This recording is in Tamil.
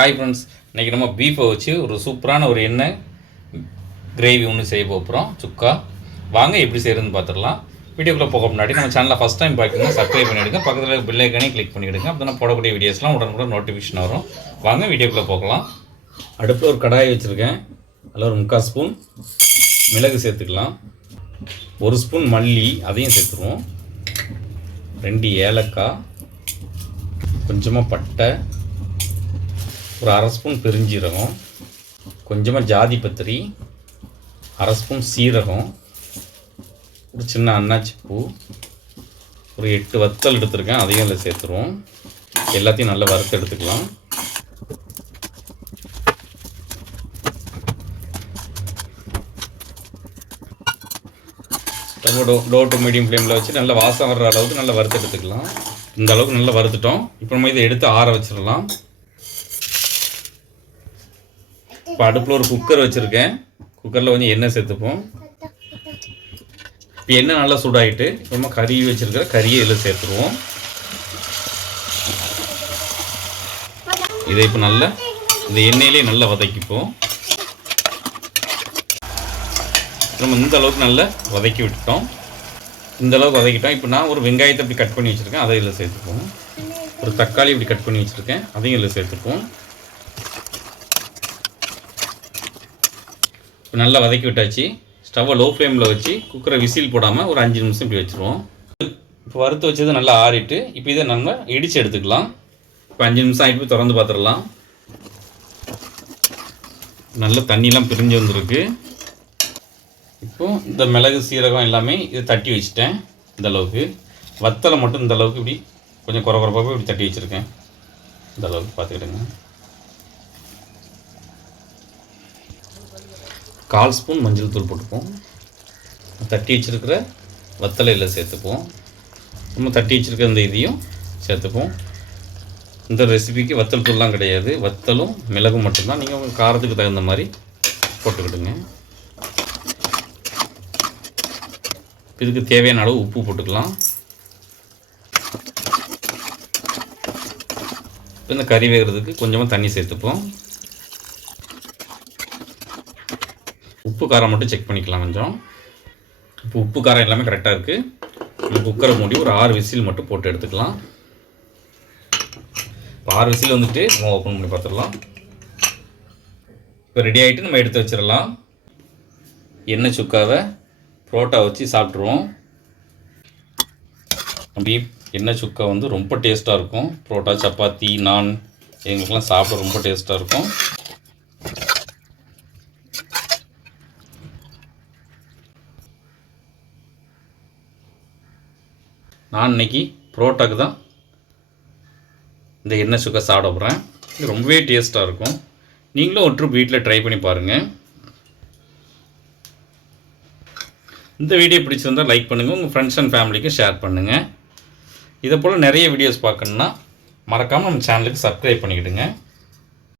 ஹாய் ஃப்ரெண்ட்ஸ் இன்றைக்கி நம்ம பீஃபை வச்சு ஒரு சூப்பரான ஒரு எண்ணெய் கிரேவி ஒன்று செய்ய போகிறோம் சுக்கா வாங்க எப்படி செய்கிறதுன்னு பார்த்துடலாம் வீடியோக்குள்ளே போக முன்னாடி நம்ம சேனலில் ஃபஸ்ட் டைம் பார்க்கணும்னா சப்ஸ்கிரைப் பண்ணிவிடுங்க பக்கத்தில் பில்லைக்கானே கிளிக் பண்ணிவிடுங்க அப்போ தான் போடக்கூடிய வீடியோஸ்லாம் உடனுக்குடன் நோட்டிஃபிகேஷன் வரும். வாங்க வீடியோக்குள்ளே போகலாம். அடுப்பில் ஒரு கடாய் வச்சுருக்கேன். அதில் ஒரு முக்கால் ஸ்பூன் மிளகு சேர்த்துக்கலாம். ஒரு ஸ்பூன் மல்லி அதையும் சேர்த்துருவோம். ரெண்டு ஏலக்காய் கொஞ்சமாக பட்டை ஒரு அரை ஸ்பூன் பெருஞ்சீரகம் கொஞ்சமாக ஜாதி பத்திரி அரை ஸ்பூன் சீரகம் ஒரு சின்ன அன்னாச்சி பூ ஒரு எட்டு வத்தல் எடுத்திருக்கேன் அதையும் அதில் சேர்த்துருவோம். எல்லாத்தையும் நல்லா வறுத்து எடுத்துக்கலாம். Stove to low to medium ஃப்ளேமில் வச்சு நல்லா வாசம் வர்ற அளவுக்கு நல்லா வறுத்து எடுத்துக்கலாம். இந்த அளவுக்கு நல்லா வறுத்துட்டோம். இப்போ நம்ம இதை எடுத்து ஆற வச்சிடலாம். இப்போ அடுப்பில் ஒரு குக்கர் வச்சுருக்கேன். குக்கரில் கொஞ்சம் எண்ணெய் சேர்த்துப்போம். இப்போ எண்ணெய் நல்லா சூடாகிட்டு நம்ம கறி வச்சுருக்கிற கறியை இதில் சேர்த்துருவோம். இதை இப்போ நல்லா இந்த எண்ணெயிலே நல்லா வதக்கிப்போம். நம்ம இந்த அளவுக்கு நல்லா வதக்கி விட்டுட்டோம். இந்த அளவுக்கு வதக்கிட்டோம். இப்போ நான் ஒரு வெங்காயத்தை இப்படி கட் பண்ணி வச்சுருக்கேன். அதை இதில் சேர்த்துப்போம். ஒரு தக்காளி இப்படி கட் பண்ணி வச்சுருக்கேன். அதையும் இதில் சேர்த்துப்போம். இப்போ நல்லா வதக்கி விட்டாச்சு. ஸ்டவ்வை லோ ஃப்ளேமில் வச்சு குக்கரை விசில் போடாமல் ஒரு அஞ்சு நிமிஷம் இப்படி வச்சுருவோம். இப்போ வறுத்து வச்சது நல்லா ஆறிட்டு இப்போ இதை நம்ம இடித்து எடுத்துக்கலாம். இப்போ அஞ்சு நிமிஷம் ஆகிட்டு போய் திறந்து பார்த்துடலாம் நல்ல தண்ணிலாம் பிரிஞ்சு வந்திருக்கு. இப்போ இந்த மிளகு சீரகம் எல்லாமே இதை தட்டி வச்சுட்டேன் இந்த அளவுக்கு. வத்தலை மட்டும் இந்த அளவுக்கு இப்படி கொஞ்சம் குறை குறைப்பாக இப்படி தட்டி வச்சுருக்கேன். இந்த அளவுக்கு பார்த்துக்கிடுங்க கால் ஸ்பூன் மஞ்சள் தூள் போட்டுப்போம். தட்டி வச்சுருக்கிற வத்தலையில் சேர்த்துப்போம். நம்ம தட்டி வச்சுருக்க இந்த இதையும் சேர்த்துப்போம். இந்த ரெசிபிக்கு வத்தல் தூள்லாம் கிடையாது. வத்தலும் மிளகும் மட்டும்தான். நீங்கள் உங்கள் காரத்துக்கு தகுந்த மாதிரி போட்டுக்கிடுங்க. இதுக்கு தேவையான அளவு உப்பு போட்டுக்கலாம். இப்போ இந்த கறி வேகிறதுக்கு கொஞ்சமாக தண்ணி சேர்த்துப்போம். உப்பு காரம் மட்டும் செக் பண்ணிக்கலாம் கொஞ்சம் இப்போ உப்பு காரம் எல்லாமே கரெக்டாக இருக்குது குக்கரை மூடி ஒரு ஆறு விசில் மட்டும் போட்டு எடுத்துக்கலாம். இப்போ ஆறு விசில் வந்துட்டு நம்ம ஓப்பன் பண்ணி பார்த்துடலாம். இப்போ ரெடி ஆகிட்டு நம்ம எடுத்து வச்சிடலாம். எண்ணெய் சுக்காவை புரோட்டா வச்சு சாப்பிட்ருவோம் அப்படி எண்ணெய் சுக்கா வந்து ரொம்ப டேஸ்ட்டாக இருக்கும். புரோட்டா சப்பாத்தி நான் எங்களுக்கெல்லாம் சாப்பிட ரொம்ப டேஸ்ட்டாக இருக்கும். நான் இன்னைக்கு புரோட்டாக்கு தான் இந்த எண்ணெய் சுக்கா சாப்பிட போகிறேன் இது ரொம்பவே டேஸ்ட்டாக இருக்கும். நீங்களும் ஒரு ட்ரிப் வீட்டில் ட்ரை பண்ணி பாருங்கள் இந்த வீடியோ பிடிச்சிருந்தால் லைக் பண்ணுங்கள் உங்கள் ஃப்ரெண்ட்ஸ் அண்ட் ஃபேமிலிக்கு ஷேர் பண்ணுங்கள் இதை போல் நிறைய வீடியோஸ் பார்க்கணுன்னா மறக்காமல் நம்ம சேனலுக்கு சப்ஸ்கிரைப் பண்ணிக்கிடுங்க.